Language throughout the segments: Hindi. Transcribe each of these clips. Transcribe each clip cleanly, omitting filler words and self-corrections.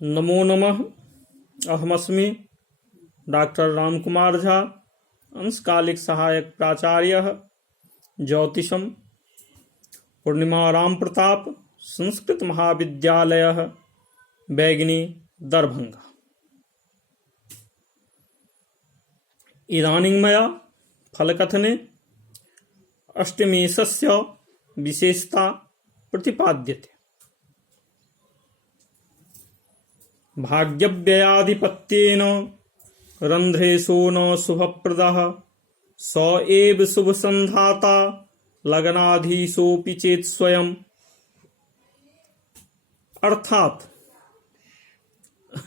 नमो नमः। अहमस्मि डॉक्टर रामकुमार झा, अंशकालिक सहायक प्राचार्य ज्योतिषम, पूर्णिमा राम प्रताप संस्कृत महाविद्यालय, बैगिनी, दरभंगा। इदानीं मया फलकथने अष्टमेशस्य विशेषता प्रतिपाद्यते। भाग्यव्ययाधिपत्येन रंध्रेशो न शुभप्रदः, स एव शुभसंधाता लग्नाधीशोऽपि चेत् स्वयं। अर्थात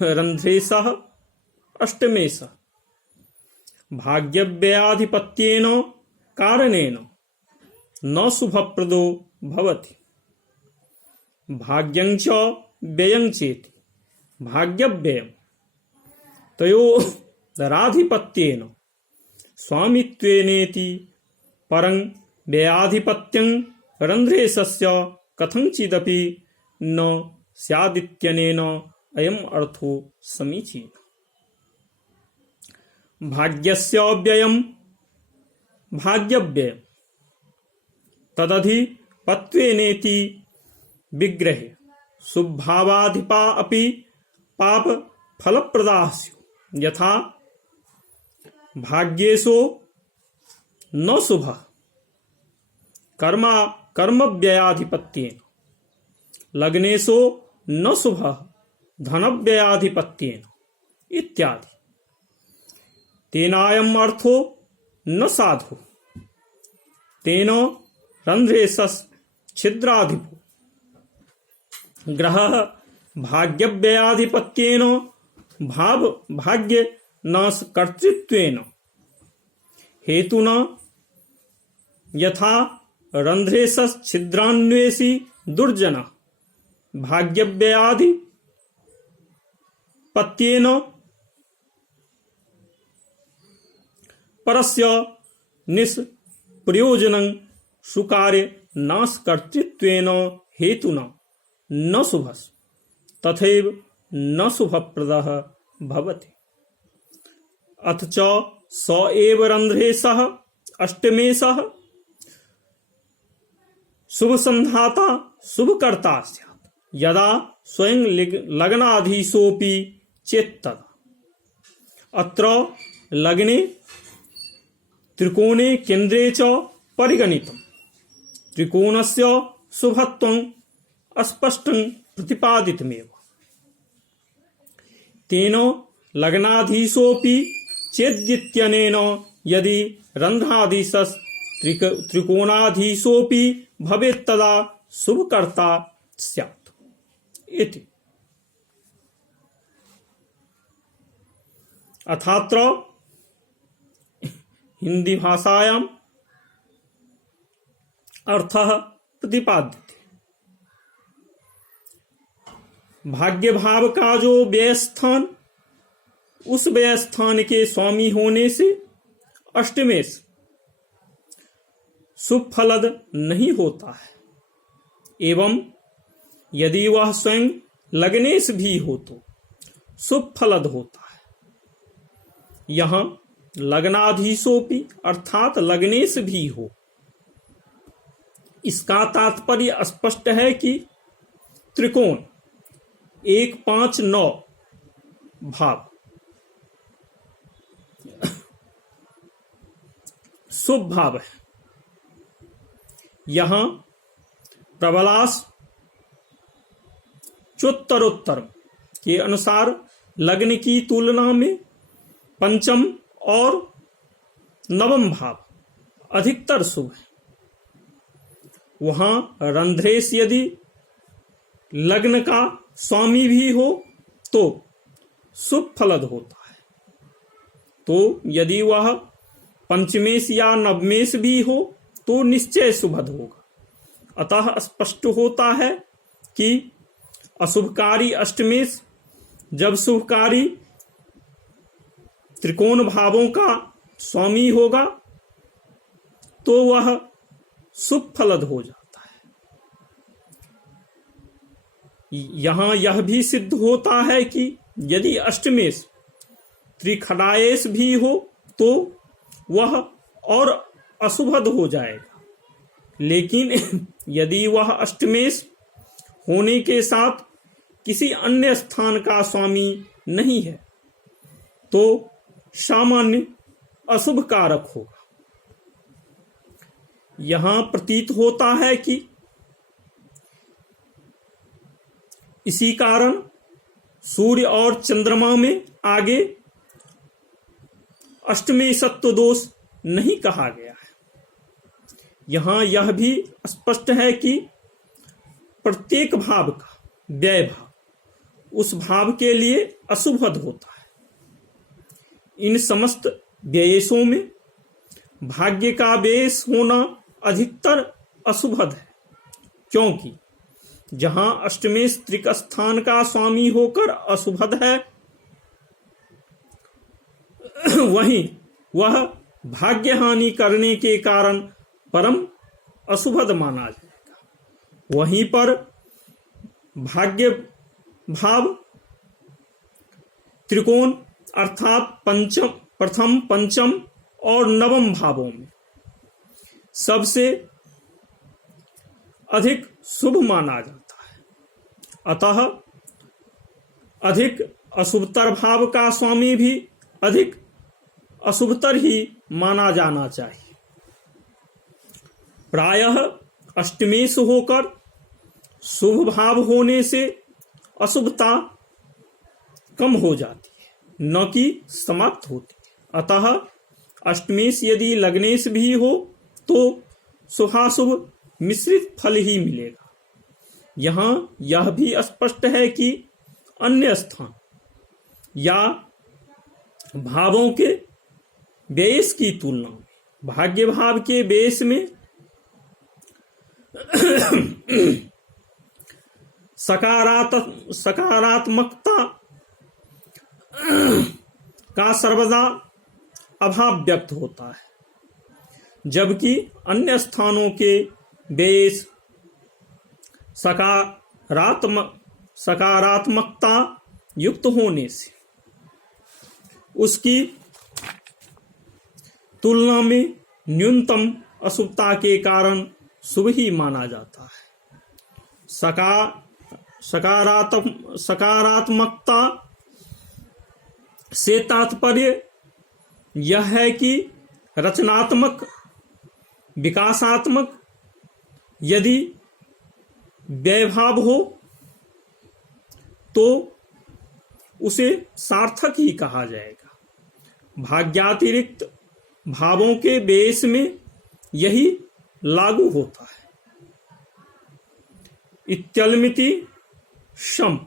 रंध्रेशः अष्टमेशः भाग्यव्ययाधिपत्येन कारणेन न शुभप्रदो भवति। भाग्यं च व्ययं चेति भाग्यव्ययम् तयोराधिपत्येन स्वामित्वेनेति परं व्ययाधिपत्यं रंध्रेशस्य कथंचिदपि न स्यादित्यनेन अयम् अर्थो समीचीनः। भाग्यस्य व्ययं भाग्यव्ययम् तदधिपत्वेनेति विग्रहे शुभभावाधिपा अपि पाप फलप्रदाः स्युः। यथा भाग्येशो न शुभः कर्मव्ययाधिपत्येन, लग्नेशो न शुभः धनव्ययाधिपत्येन इत्यादि। तेनायम् अर्थो न साधु। तेन रंध्रेशश्छिद्राधिपो ग्रहः भाग्यव्ययाधिपत्येन भाग्य नाशकर्तृत्वेन हेतुना यथा रंध्रेशश्छिद्रान्वेषी दुर्जनः भाग्यव्ययाधिपत्येन परस्य निष्प्रयोजनं सुकार्य नाशकर्तृत्वेन हेतुना न शुभः तथैव न शुभप्रदः भवति। अथ च स एव रंध्रेशः अष्टमेशः शुभसंधाता शुभकर्ता स्यात् यदा स्वयं लग्नाधीशोऽपि चेत्तदा। अत्र लग्ने त्रिकोणे केन्द्रे च परिगणितं। त्रिकोणस्य शुभत्वं अस्पष्टं प्रतिपादितमेव। तेन लग्नाधीशोऽपि चेदित्यनेन यदि रंध्राधीशस्त्रिकोणाधीशोऽपि भवेत् तदा शुभकर्ता स्यात् इति। अथात्र हिंदी भाषायाम् अर्थः प्रतिपाद्यते। भाग्य भाव का जो व्यय स्थान, उस व्यय स्थान के स्वामी होने से अष्टमेश शुभ फलद नहीं होता है, एवं यदि वह स्वयं लग्नेश भी हो तो शुभ फलद होता है। यहाँ लग्नाधीशोपि अर्थात लग्नेश भी हो, इसका तात्पर्य स्पष्ट है कि त्रिकोण 1, 5, 9 भाव शुभ भाव है। यहाँ प्रबलास चोत्तरोत्तर के अनुसार लग्न की तुलना में पंचम और नवम भाव अधिकतर शुभ है। वहां रंध्रेश यदि लग्न का स्वामी भी हो तो शुभ फलद होता है, तो यदि वह पंचमेश या नवमेश भी हो तो निश्चय शुभद होगा। अतः स्पष्ट होता है कि अशुभकारी अष्टमेश जब शुभकारी त्रिकोण भावों का स्वामी होगा तो वह शुभ फलद हो जाता है। यहां यह भी सिद्ध होता है कि यदि अष्टमेश त्रिखडाएश भी हो तो वह और अशुभद हो जाएगा, लेकिन यदि वह अष्टमेश होने के साथ किसी अन्य स्थान का स्वामी नहीं है तो सामान्य अशुभ कारक होगा। यहां प्रतीत होता है कि इसी कारण सूर्य और चंद्रमा में आगे अष्टमेशत्व दोष नहीं कहा गया है। यहां यह भी स्पष्ट है कि प्रत्येक भाव का व्यय भाव उस भाव के लिए अशुभद होता है। इन समस्त व्ययेशों में भाग्य का व्ययेश होना अधिकतर अशुभद है, क्योंकि जहां अष्टमेश त्रिक स्थान का स्वामी होकर अशुभद है, वहीं वह भाग्य हानि करने के कारण परम अशुभद माना जाएगा। वहीं पर भाग्य भाव त्रिकोण अर्थात प्रथम, पंचम और नवम भावों में सबसे अधिक शुभ माना जाता है। अतः अधिक अशुभतर भाव का स्वामी भी अधिक अशुभतर ही माना जाना चाहिए। प्रायः अष्टमेश होकर शुभ भाव होने से अशुभता कम हो जाती है, न कि समाप्त होती है। अतः अष्टमेश यदि लग्नेश भी हो तो शुभाशुभ मिश्रित फल ही मिलेगा। यहां यह भी स्पष्ट है कि अन्य स्थान या भावों के व्ययेश की तुलना में भाग्य भाव के व्ययेश में सकारात्मकता का सर्वदा अभाव व्यक्त होता है, जबकि अन्य स्थानों के व्ययेश सकारात्मकता युक्त होने से उसकी तुलना में न्यूनतम अशुभता के कारण शुभ ही माना जाता है। सकारात्मकता से तात्पर्य यह है कि रचनात्मक, विकासात्मक यदि व्ययभाव हो तो उसे सार्थक ही कहा जाएगा। भाग्यातिरिक्त भावों के बेस में यही लागू होता है। इत्यलमिति शम।